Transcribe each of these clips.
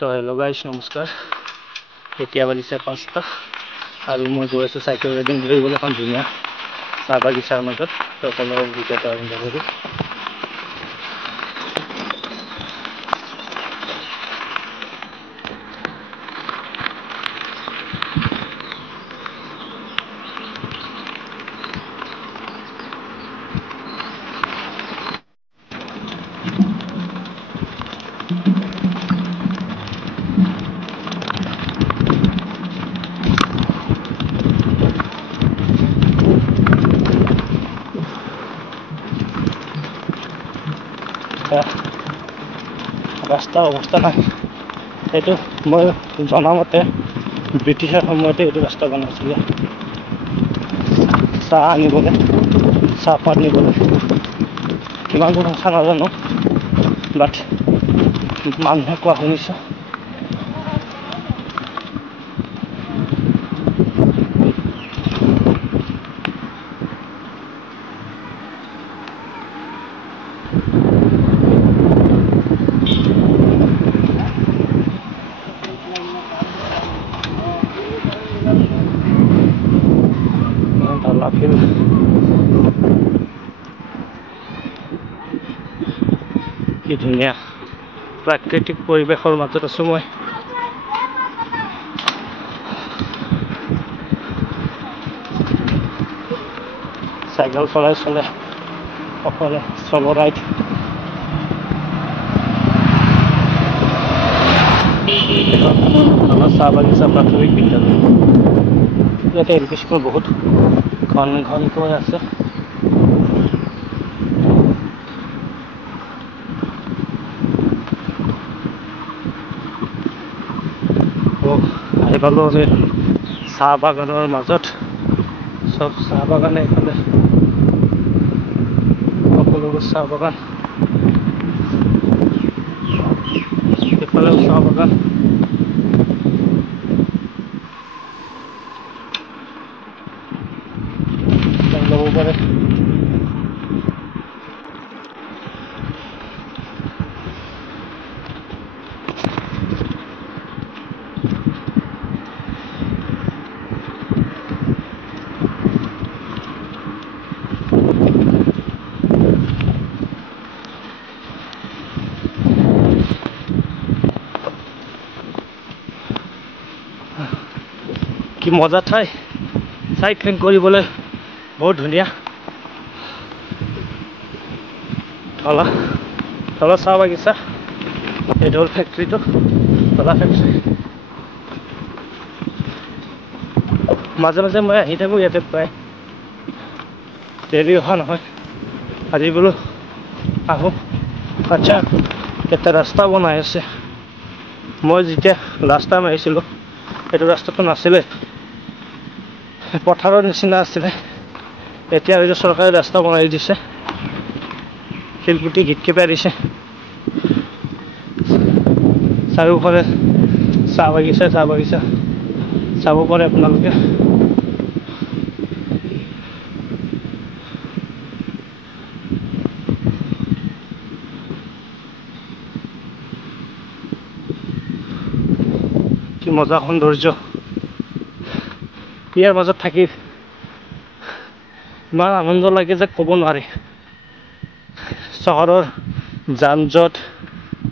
তো hello' guys নমস্কাৰ। এতিয়া বাজিছে 5টা আৰু মই গৈ আছোঁ চাইকেল ৰাইডিং কৰিবলৈ এখন ধুনীয়া চাহ বাগিচাৰ মাজত। তো সকলো অভিজ্ঞতা আৰম্ভ কৰোঁ। ৰাস্তাৰ অৱস্থা নাই। এইটো মই জনামতে ব্ৰিটিছৰ সময়তে এইটো ৰাস্তা বনাইছিলে চাহ আনিবলৈ, চাহপাত নিবলৈ। কিমান দূৰ সঁচা নাজানো, বাট মানুহে কোৱা শুনিছোঁ। কি ধুনীয়া প্ৰাকৃতিক পৰিৱেশৰ মাজত আছোঁ মই। চাইকেল চলাই অকলে চলো ৰাইড। আমাৰ চাহ বাগিচা প্ৰাথমিক বিদ্যালয়। ইয়াতে এল পি স্কুল বহুত ঘনকৈ আছে। আহি পালোঁ আমি চাহ বাগানৰ মাজত। চব চাহ বাগানে এইফালে, সকলোবোৰ চাহ বাগান, এইফালেও চাহ বাগান। ল'ব পাৰে। কি মজা ঠাই, চাইক্লিং কৰিবলৈ বহুত ধুনীয়া। তলা চাহ বাগিচা, এইটো হ'ল ফেক্টৰীটো, তলা ফেক্টৰী। মাজে মাজে মই আহি থাকোঁ ইয়াতে, প্ৰায় ডেইলি অহা নহয়। আজি বোলো আহোঁ। আচ্ছা, এটা ৰাস্তা বনাই আছে। মই যেতিয়া লাষ্ট টাইম আহিছিলোঁ এইটো ৰাস্তাটো নাছিলে, পথাৰৰ নিচিনা আছিলে। এতিয়া হয়তো চৰকাৰে ৰাস্তা বনাই দিছে, শিলগুটি গীতকে পাৰিছে। চাৰিওফালে চাহ বাগিচা চাব পাৰে আপোনালোকে। কি মজা সৌন্দৰ্য। ইয়াৰ মাজত থাকি ইমান আনন্দ লাগে যে ক'ব নোৱাৰি। চহৰৰ যান জঁট,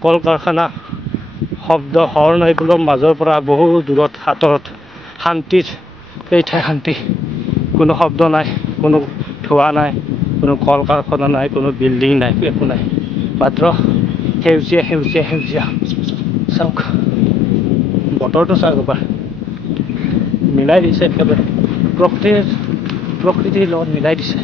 কল কাৰখানা, শব্দ, হৰ্ণ এইবোৰৰ মাজৰ পৰা বহু দূৰত, আঁতৰত শান্তিৰ এই ঠাই শান্তি। কোনো শব্দ নাই, কোনো ধোঁৱা নাই, কোনো কল কাৰখানা নাই, কোনো বিল্ডিং নাই, একো নাই, মাত্ৰ সেউজীয়া। চাওক বতৰটো চাওক এবাৰ, মিলাই দিছে একেবাৰে, প্ৰকৃতিৰ লগত মিলাই দিছে।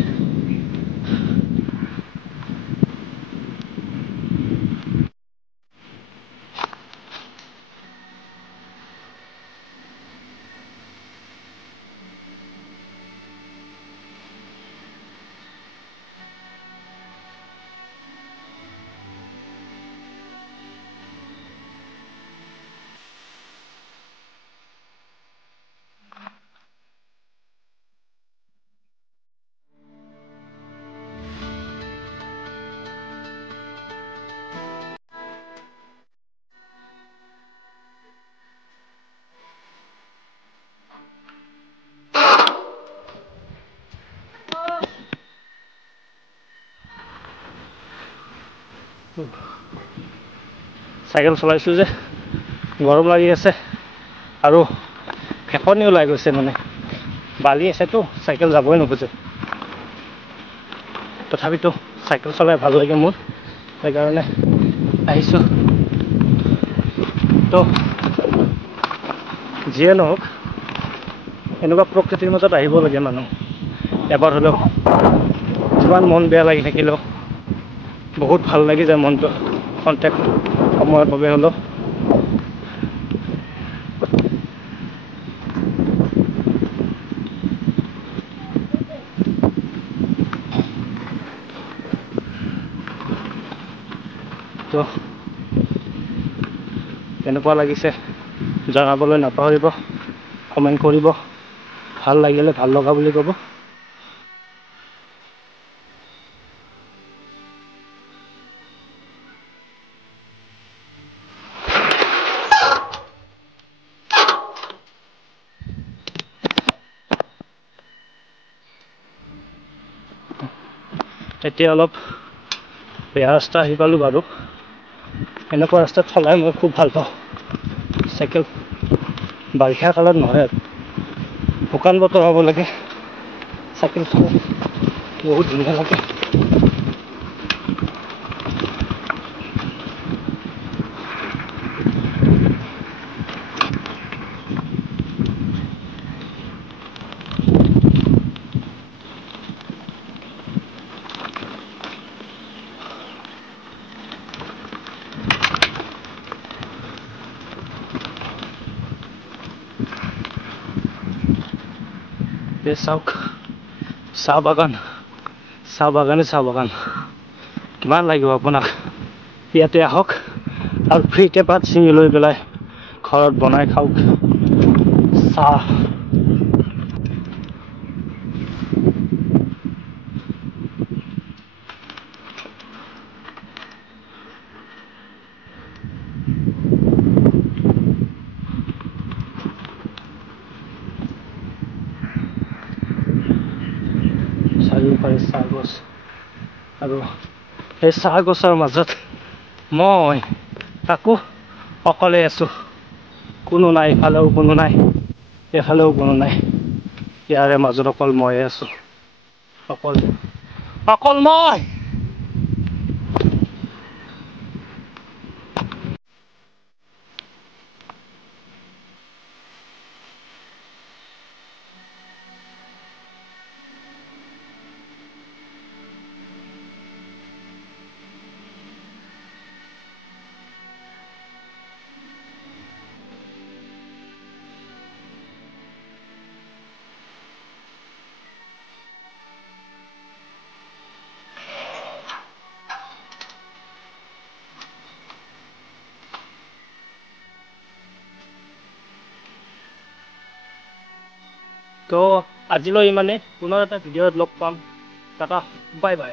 চাইকেল চলাইছোঁ যে গৰম লাগি আছে আৰু ফেঁপনি ওলাই গৈছে, মানে বালি আছেতো চাইকেল যাবই নোখোজে। তথাপিতো চাইকেল চলাই ভাল লাগে মোৰ, সেইকাৰণে আহিছোঁ। তো যিয়ে নহওক এনেকুৱা প্ৰকৃতিৰ মাজত আহিব লাগে মানুহ এবাৰ হ'লেও। যিমান মন বেয়া লাগি থাকিলেও বহুত ভাল লাগি যায় মনটো, খন্তেক সময়ৰ বাবে হ'লেও। তো কেনেকুৱা লাগিছে জনাবলৈ নাপাহৰিব, কমেণ্ট কৰিব। ভাল লাগিলে ভাল লগা বুলি ক'ব। এতিয়া অলপ বেয়া ৰাস্তা আহি পালোঁ বাৰু। এনেকুৱা ৰাস্তাত চলাই মই খুব ভাল পাওঁ চাইকেল। বাৰিষা কালত নহয় আৰু শুকান বতৰ হ'ব লাগে, চাইকেল চলাই বহুত ধুনীয়া লাগে। এই চাওক চাহ বাগান, চাহ বাগানে চাহ বাগান। কিমান লাগিব আপোনাক? ইয়াতে আহক আৰু ফ্ৰীতে পাত ছিঙি লৈ পেলাই ঘৰত বনাই খাওক চাহ। চাৰিওফালে চাহ গছ, আৰু সেই চাহ গছৰ মাজত মই তাকো অকলে আছোঁ। কোনো নাই, ইফালেও কোনো নাই, এইফালেও কোনো নাই। ইয়াৰে মাজত অকল ময়ে আছোঁ, অকল মই। তো আজিলৈ ইমানে, পুনৰ এটা ভিডিঅ'ত লগ পাম। Tata, bye bye.